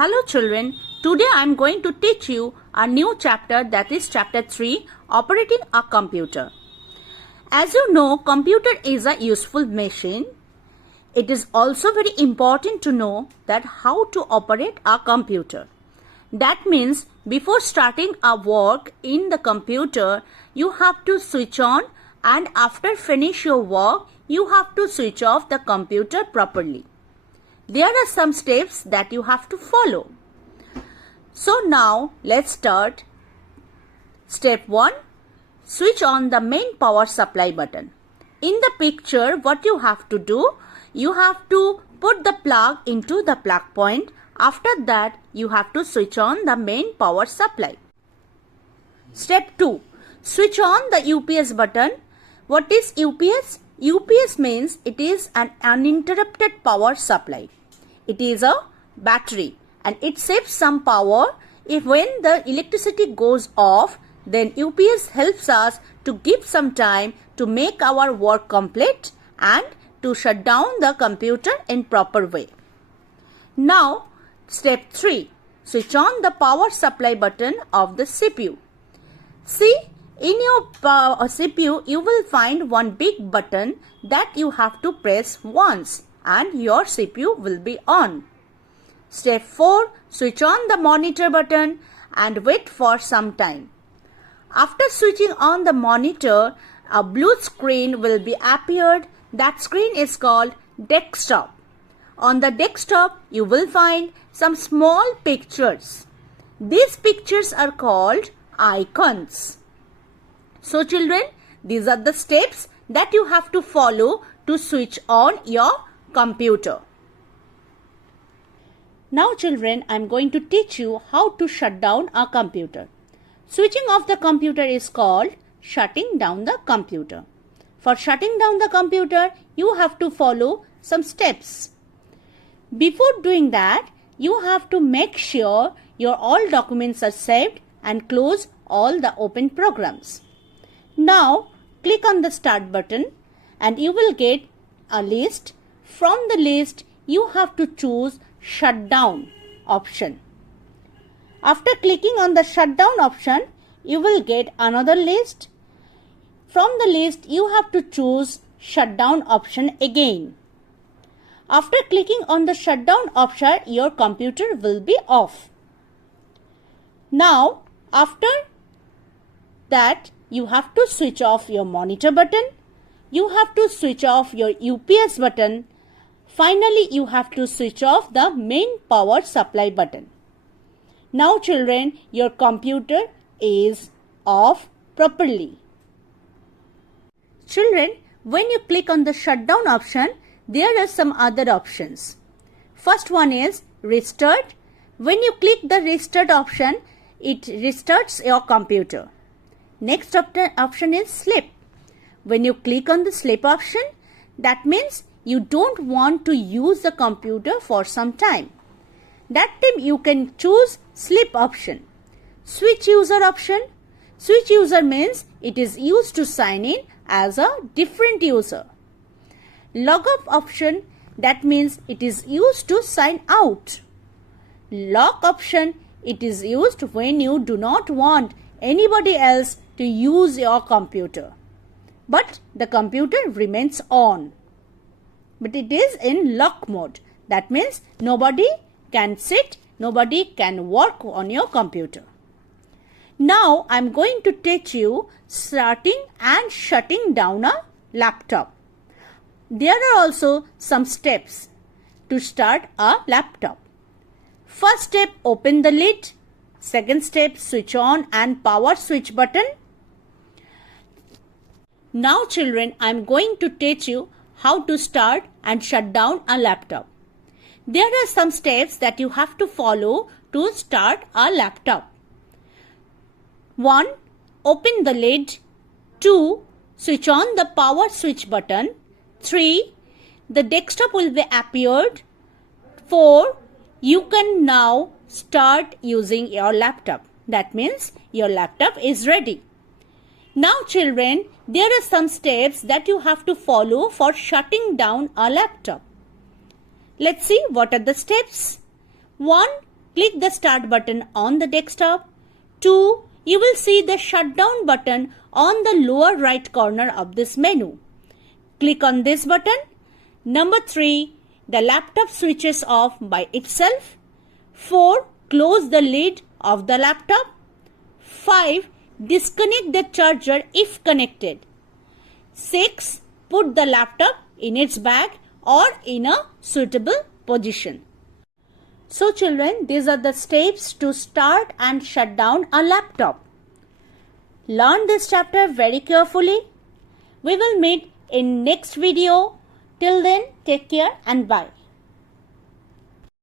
Hello children, today I am going to teach you a new chapter, that is chapter 3, operating a computer. As you know, computer is a useful machine. It is also very important to know that how to operate a computer. That means before starting a work in the computer, you have to switch on, and after finish your work, you have to switch off the computer properly. There are some steps that you have to follow. So now let's start. Step 1. Switch on the main power supply button. In the picture, what you have to do, you have to put the plug into the plug point. After that, you have to switch on the main power supply. Step 2. Switch on the UPS button. What is UPS? UPS means it is an uninterrupted power supply. It is a battery and it saves some power. If when the electricity goes off, then UPS helps us to give some time to make our work complete and to shut down the computer in proper way. Now, step 3. Switch on the power supply button of the CPU. See, in your CPU, you will find one big button that you have to press once and your CPU will be on. Step 4. Switch on the monitor button and wait for some time. After switching on the monitor, a blue screen will be appeared. That screen is called desktop. On the desktop, you will find some small pictures. These pictures are called icons. So children, these are the steps that you have to follow to switch on your computer. Now children, I am going to teach you how to shut down a computer. Switching off the computer is called shutting down the computer. For shutting down the computer, you have to follow some steps. Before doing that, you have to make sure your all documents are saved and close all the open programs. Now, click on the start button and you will get a list. From the list, you have to choose shutdown option. After clicking on the shutdown option, you will get another list. From the list, you have to choose shutdown option again. After clicking on the shutdown option, your computer will be off. Now, after that, you have to switch off your monitor button. You have to switch off your UPS button. Finally, you have to switch off the main power supply button. Now children, your computer is off properly. Children, when you click on the shutdown option, there are some other options. First one is restart. When you click the restart option, it restarts your computer. Next option is sleep. When you click on the sleep option, that means you don't want to use the computer for some time. That time you can choose sleep option. Switch user option. Switch user means it is used to sign in as a different user. Log off option, that means it is used to sign out. Lock option, it is used when you do not want anybody else to use your computer, but the computer remains on. But it is in lock mode. That means nobody can sit, nobody can work on your computer. Now I am going to teach you starting and shutting down a laptop. There are also some steps to start a laptop. First step, open the lid. Second step, switch on and power switch button. Now children, I am going to teach you how to start and shut down a laptop. There are some steps that you have to follow to start a laptop. 1. Open the lid. 2. Switch on the power switch button. 3. The desktop will be appeared. 4. You can now start using your laptop. That means your laptop is ready. Now children, there are some steps that you have to follow for shutting down a laptop. Let's see what are the steps. 1. click the Start button on the desktop. 2. You will see the Shutdown button on the lower right corner of this menu. Click on this button. Number 3. The laptop switches off by itself. 4. Close the lid of the laptop. 5. Disconnect the charger if connected. 6. Put the laptop in its bag or in a suitable position. So children, these are the steps to start and shut down a laptop. Learn this chapter very carefully. We will meet in next video. Till then, take care and bye.